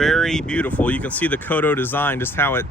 very beautiful. You can see the KODO design, just how it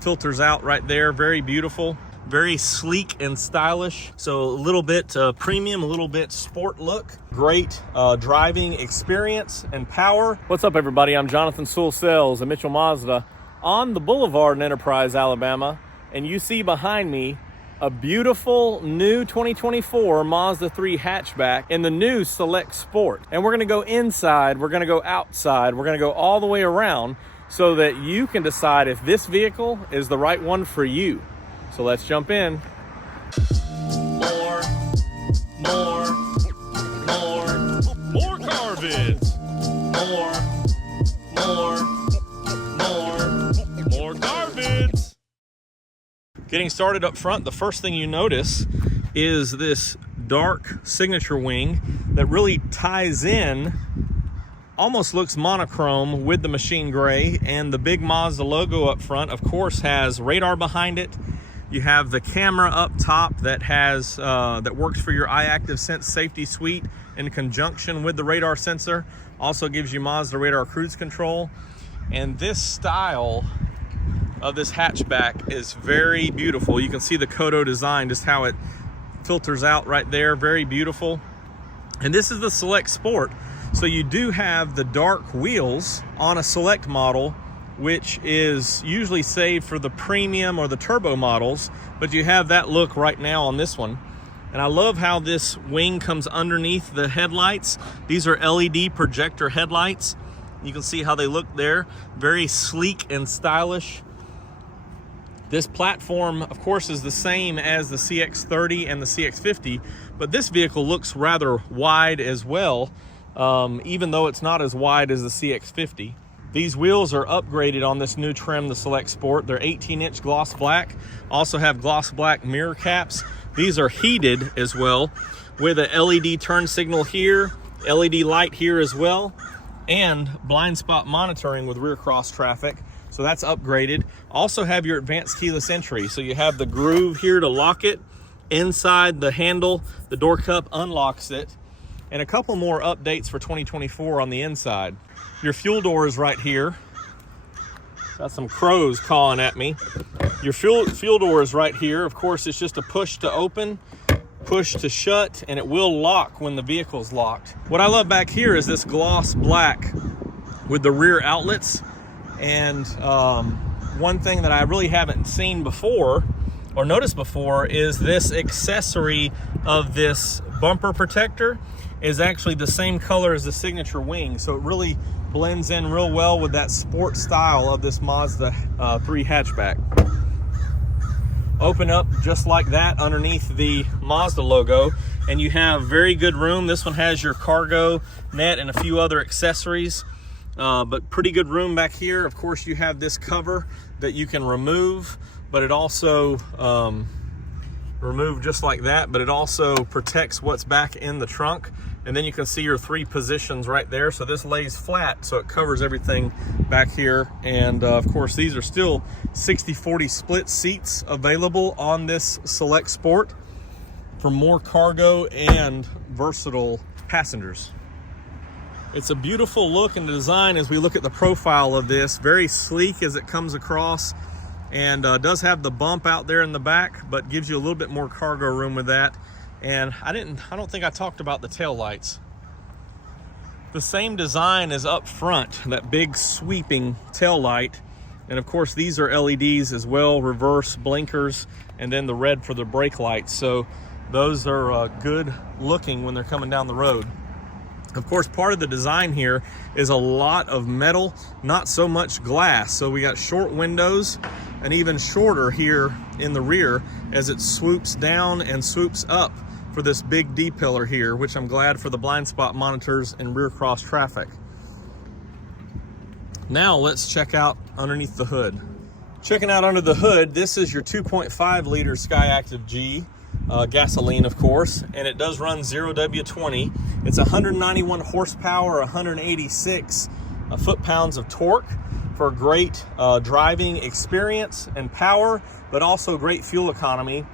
filters out right there. Very beautiful, very sleek and stylish. So a little bit premium, a little bit sport look. Great driving experience and power. What's up, everybody? I'm Jonathan Sewell Sales at Mitchell Mazda on the Boulevard in Enterprise, Alabama. And you see behind me a beautiful new 2024 Mazda 3 Hatchback in the new Select Sport. And we're gonna go inside, we're gonna go outside, we're gonna go all the way around so that you can decide if this vehicle is the right one for you. So let's jump in. More car vids. More car vids. Getting started up front, the first thing you notice is this dark signature wing that really ties in, almost looks monochrome with the machine gray, and the big Mazda logo up front, of course, has radar behind it. You have the camera up top that has that works for your iActive Sense safety suite in conjunction with the radar sensor. Also gives you Mazda radar cruise control. And this style of this hatchback is very beautiful. You can see the KODO design, just how it filters out right there. Very beautiful. And this is the Select Sport. So you do have the dark wheels on a Select model, which is usually saved for the premium or the turbo models, but you have that look right now on this one. And I love how this wing comes underneath the headlights. These are LED projector headlights. You can see how they look there. Very sleek and stylish. This platform, of course, is the same as the CX-30 and the CX-50, but this vehicle looks rather wide as well, even though it's not as wide as the CX-50. These wheels are upgraded on this new trim, the Select Sport. They're 18-inch gloss black. Also have gloss black mirror caps. These are heated as well, with a LED turn signal here, LED light here as well, and blind spot monitoring with rear cross traffic. So that's upgraded. Also have your advanced keyless entry. So you have the groove here to lock it. Inside the handle, the door cup unlocks it. And a couple more updates for 2024 on the inside. Your fuel door is right here. Got some crows cawing at me. Your fuel door is right here. Of course, it's just a push to open, push to shut, and it will lock when the vehicle's locked. What I love back here is this gloss black with the rear outlets. And one thing that I really haven't seen before or noticed before is this accessory of this bumper protector is actually the same color as the signature wing. So it really blends in real well with that sport style of this Mazda 3 hatchback. Open up just like that underneath the Mazda logo, and you have very good room. This one has your cargo net and a few other accessories. But pretty good room back here. Of course, you have this cover that you can remove, but it also remove just like that, but it also protects what's back in the trunk. And then you can see your 3 positions right there. So this lays flat, so it covers everything back here. And of course, these are still 60-40 split seats available on this Select Sport for more cargo and versatile passengers. It's a beautiful look and design as we look at the profile of this. Very sleek as it comes across, and does have the bump out there in the back, but gives you a little bit more cargo room with that. And I don't think I talked about the tail lights. The same design is up front, that big sweeping tail light. And of course, these are LEDs as well, reverse blinkers, and then the red for the brake lights. So those are good looking when they're coming down the road. Of course, part of the design here is a lot of metal, not so much glass. So we got short windows and even shorter here in the rear as it swoops down and swoops up for this big D-pillar here, which I'm glad for the blind spot monitors and rear cross traffic. Now let's check out underneath the hood. Checking out under the hood, this is your 2.5 liter Skyactiv G. Gasoline, of course, and it does run 0W20. It's 191 horsepower, 186 foot-pounds of torque for great driving experience and power, but also great fuel economy.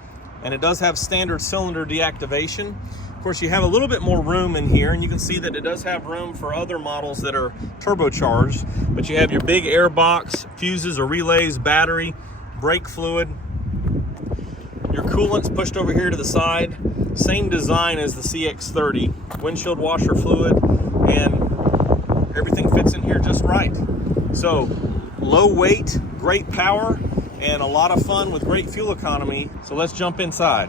And it does have standard cylinder deactivation. Of course, you have a little bit more room in here, and you can see that it does have room for other models that are turbocharged, but you have your big air box, fuses or relays, battery, brake fluid. Your coolant's pushed over here to the side. Same design as the CX-30. Windshield washer fluid, and everything fits in here just right. So, low weight, great power, and a lot of fun with great fuel economy. So let's jump inside.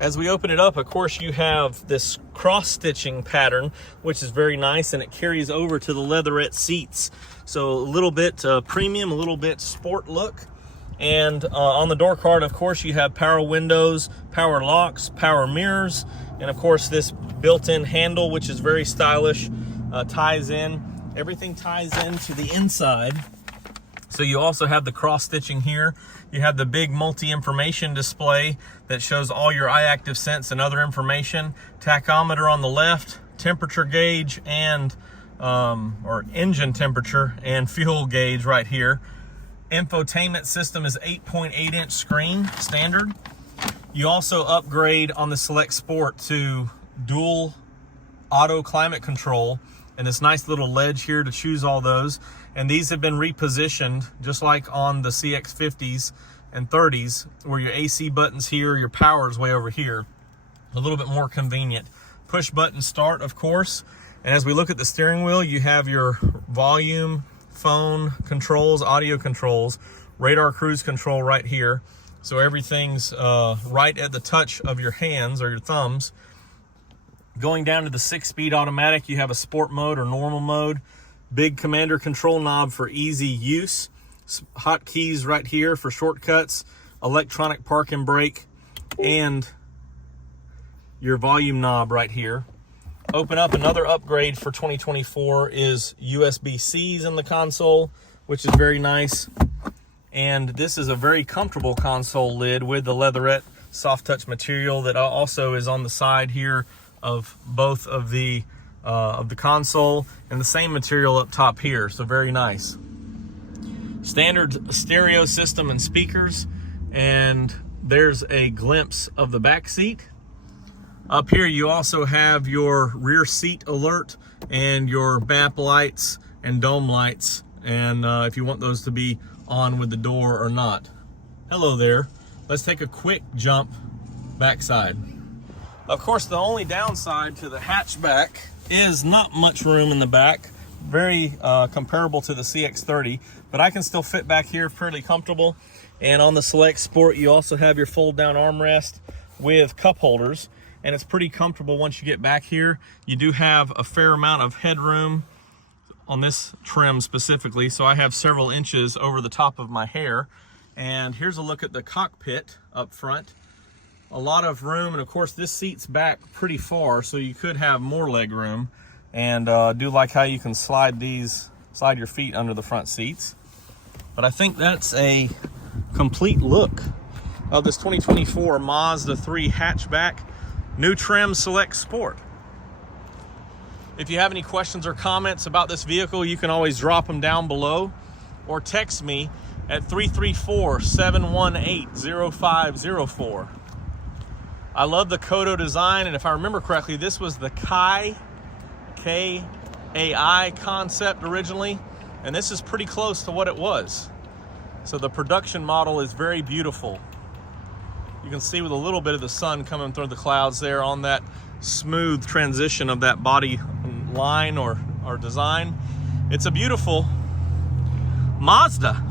As we open it up, of course, you have this cross-stitching pattern, which is very nice, and it carries over to the leatherette seats. So a little bit premium, a little bit sport look. And on the door card, of course, you have power windows, power locks, power mirrors, and of course this built-in handle, which is very stylish, ties in. Everything ties into the inside. So you also have the cross stitching here. You have the big multi-information display that shows all your eye active sense and other information. Tachometer on the left, temperature gauge and or engine temperature and fuel gauge right here. Infotainment system is 8.8-inch screen standard. You also upgrade on the Select Sport to dual auto climate control, and this nice little ledge here to choose all those. And these have been repositioned just like on the CX-50s and 30s, where your AC button's here, your power's way over here. A little bit more convenient. Push button start, of course. And as we look at the steering wheel, you have your volume, phone controls, audio controls, radar cruise control right here. So everything's right at the touch of your hands or your thumbs. Going down to the 6-speed automatic, you have a sport mode or normal mode. Big commander control knob for easy use. Hotkeys right here for shortcuts. Electronic park and brake. And your volume knob right here. Open up, another upgrade for 2024 is USB-Cs in the console, which is very nice. And this is a very comfortable console lid with the leatherette soft touch material that also is on the side here of both of the console, and the same material up top here, so very nice. Standard stereo system and speakers, and there's a glimpse of the back seat. Up here you also have your rear seat alert and your map lights and dome lights, and if you want those to be on with the door or not. Hello there. Let's take a quick jump backside. Of course, the only downside to the hatchback is not much room in the back. Very comparable to the CX-30, but I can still fit back here fairly comfortable. And on the Select Sport, you also have your fold-down armrest with cup holders, and it's pretty comfortable once you get back here. You do have a fair amount of headroom on this trim specifically, so I have several inches over the top of my hair. And here's a look at the cockpit up front. A lot of room, and of course this seat's back pretty far, so you could have more leg room. And do like how you can slide your feet under the front seats. But I think that's a complete look of this 2024 Mazda 3 Hatchback, new trim Select Sport. If you have any questions or comments about this vehicle, you can always drop them down below or text me at 334-718-0504. I love the KODO design, and if I remember correctly, this was the Kai, K-A-I concept originally, and this is pretty close to what it was. So the production model is very beautiful. You can see with a little bit of the sun coming through the clouds there on that smooth transition of that body line or design. It's a beautiful Mazda.